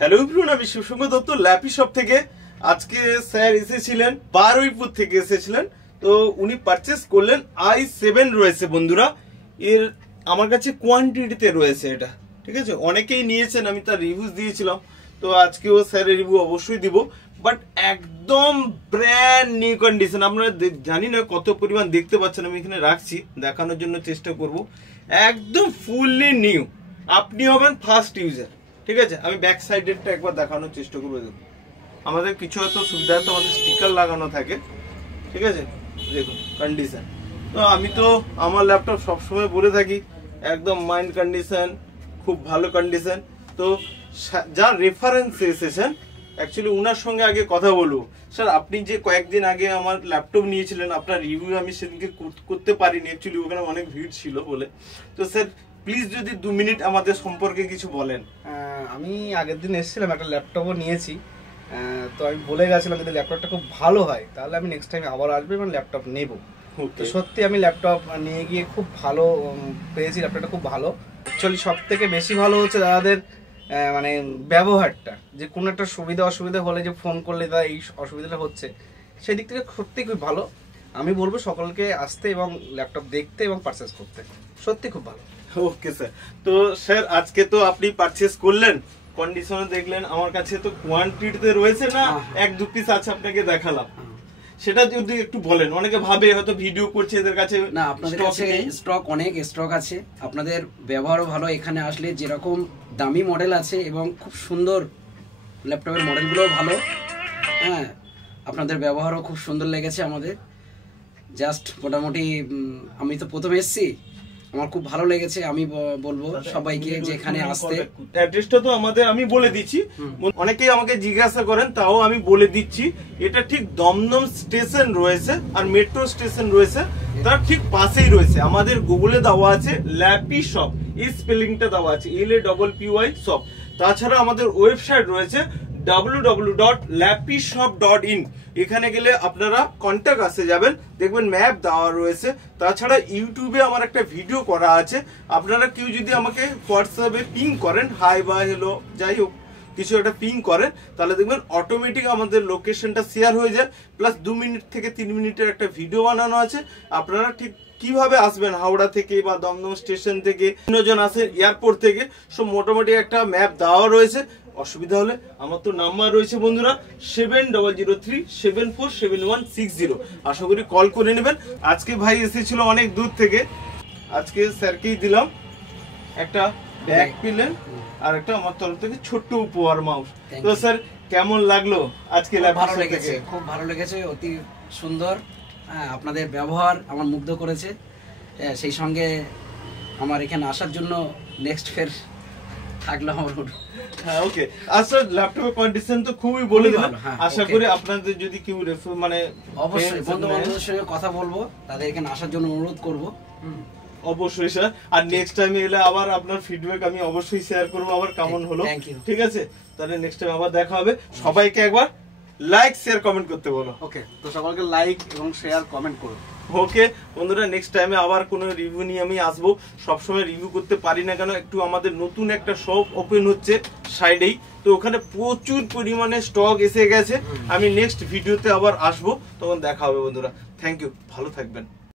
Hello everyone, আমি Susang Dutta lappy shop থেকে। আজকে স্যার এসেছিলেন, বারুইপুর থেকে এসেছিলেন। তো উনি পারচেস করলেন i7 রয়েছে বন্ধুরা। এর আমার কাছে কোয়ান্টিটিতে রয়েছে এটা, ঠিক আছে। অনেকেই নিয়েছেন, আমি তার রিভিউজ দিয়েছিলাম। তো আজকেও স্যারের রিভিউ অবশ্যই দিব, বাট একদম ব্র্যান্ড নিউ কন্ডিশন। আপনারা জানি না কত পরিমাণ দেখতে পাচ্ছেন, আমি এখানে রাখছি দেখানোর জন্য চেষ্টা করব। একদম ফুললি নিউ, আপনি হবেন ফার্স্ট ইউজার, ঠিক আছে। আমি ব্যাক সাইডেরটা একবার দেখানোর চেষ্টা করবো। দেখুন, আমাদের কিছু হয়তো সুবিধা তো আমাদের স্টিকার লাগানো থাকে, ঠিক আছে। দেখুন কন্ডিশন। তো আমি তো আমার ল্যাপটপ সবসময় বলে থাকি একদম মাইন্ড কন্ডিশন, খুব ভালো কন্ডিশন। তো যার রেফারেন্সে এসেছেন, অ্যাকচুয়ালি উনার সঙ্গে আগে কথা বলবো। স্যার, আপনি যে কয়েকদিন আগে আমার ল্যাপটপ নিয়েছিলেন, আপনার রিভিউ আমি সেদিনকে করতে পারিনি, অ্যাকচুয়ালি ওখানে অনেক ভিড় ছিল বলে। তো স্যার প্লিজ যদি 2 মিনিট আমাদের সম্পর্কে কিছু বলেন। আমি আগের দিন এসেছিলাম, একটা ল্যাপটপও নিয়েছি। তো আমি বলে গেছিলাম যদি ল্যাপটপটা খুব ভালো হয় তাহলে আমি নেক্সট টাইম আবার আসবো এবং ল্যাপটপ নেব। তো সত্যি আমি ল্যাপটপ নিয়ে গিয়ে খুব ভালো পেয়েছি, ল্যাপটপটা খুব ভালো। অ্যাকচুয়ালি সব থেকে বেশি ভালো হচ্ছে দাদাদের মানে ব্যবহারটা, যে কোনো একটা সুবিধা অসুবিধা হলে যে ফোন করলে দাদা এই অসুবিধাটা হচ্ছে, সেই দিক থেকে সত্যি খুব ভালো। আমি বলবো সকলকে আসতে এবং ল্যাপটপ দেখতে এবং পারচেস করতে, সত্যি খুব ভালো। Okay sir. তো স্যার আজকে তো আপনি পারচেস করলেন, কন্ডিশনে দেখলেন, আমার কাছে তো কোয়ান্টিটিতে রয়েছে না, 1-2 পিস আছে আপনাকে দেখালাম। সেটা যদি একটু বলেন, অনেকে ভাবে হয়তো ভিডিও করছে, এদের কাছে না, আপনাদের কাছে স্টক অনেক স্টক আছে, আপনাদের ব্যবহারও ভালো। এখানে আসলে যেরকম দামি মডেল আছে এবং খুব সুন্দর ল্যাপটপের মডেলগুলোও ভালো। হ্যাঁ, আপনাদের ব্যবহারও খুব সুন্দর লেগেছে আমাদের। জাস্ট মোটামুটি আমি তো প্রথমে এসেছি, আমার খুব ভালো লেগেছে। আমি বলবো সবাইকে যে এখানে আসতে। অ্যাড্রেসটা তো আমাদের আমি বলে দিচ্ছি, অনেকেই আমাকে জিজ্ঞাসা করেন, তাও আমি বলে দিচ্ছি। এটা ঠিক দমদম স্টেশন রয়েছে আর মেট্রো স্টেশন রয়েছে, তার ঠিক পাশেই রয়েছে। আমাদের গুগলে দেওয়া আছে ল্যাপি শপ, এই স্পেলিংটা দেওয়া আছে LAPPY শপ। তাছাড়া আমাদের ওয়েবসাইট রয়েছে www.lappyshop.in। এখানে গেলে আপনারা কন্ট্যাক্ট আসে যাবেন, দেখবেন ম্যাপ দেওয়া রয়েছে। তাছাড়া ইউটিউবে আমার একটা ভিডিও করা আছে, আপনারা কেউ যদি আমাকে হোয়াটসঅ্যাপে পিং করেন, হাই বা হ্যালো যাই হোক কিছু একটা পিং করেন, তাহলে দেখবেন অটোমেটিক আমাদের লোকেশনটা শেয়ার হয়ে যায়। প্লাস 2 মিনিট থেকে 3 মিনিটের একটা ভিডিও বানানো আছে। আপনারা ঠিক কিভাবে আসবেন হাওড়া থেকে বা দমদম স্টেশন থেকে, তিনজন আসেন এয়ারপোর্ট থেকে, সব মোটামুটি একটা ম্যাপ দেওয়া রয়েছে। অসুবিধা হলে আমার তো নাম্বার রয়েছে বন্ধুরা 7003747160। আশা করি কল করে নেবেন। আজকে ভাই এসেছিল অনেক দূর থেকে, আজকে স্যারকেই দিলাম একটা ব্যাগ পেলেন আর একটা আমার তরফ থেকে ছোট্ট উপহার মাউস। তো স্যার কেমন লাগলো আজকে? ভালো লেগেছে, খুব ভালো লেগেছে, অতি সুন্দর। হ্যাঁ, আপনাদের ব্যবহার আমার মুগ্ধ করেছে। সেই সঙ্গে আমার এখানে আসার জন্য নেক্সট ফের থাকলো আমার। হ্যাঁ, ওকে। আচ্ছা, ল্যাপটপের কন্ডিশন তো খুবই বলে দিলাম। আশা করি আপনাদের যদি কেউ মানে অবশ্যই বন্ধু বান্ধবদের সঙ্গে কথা বলবো, তাদের এখানে আসার জন্য অনুরোধ করব। অবশ্যই স্যার। আর নেক্সট টাইম এলে আবার আপনার ফিডব্যাক আমি অবশ্যই শেয়ার করবো, আবার কেমন হলো। ঠিক আছে, তাহলে নেক্সট টাইম আবার দেখা হবে। সবাইকে একবার লাইক শেয়ার কমেন্ট করতে বলো। ওকে, তো সকলকে লাইক এবং শেয়ার কমেন্ট করো। ওকে বন্ধুরা, নেক্সট টাইমে আবার কোনো রিভিউ নিয়ে আমি আসবো। সবসময় রিভিউ করতে পারি না কেন, একটু আমাদের নতুন একটা শপ ওপেন হচ্ছে সাইডেই, তো ওখানে প্রচুর পরিমাণে স্টক এসে গেছে। আমি নেক্সট ভিডিওতে আবার আসবো, তখন দেখা হবে বন্ধুরা। থ্যাংক ইউ, ভালো থাকবেন।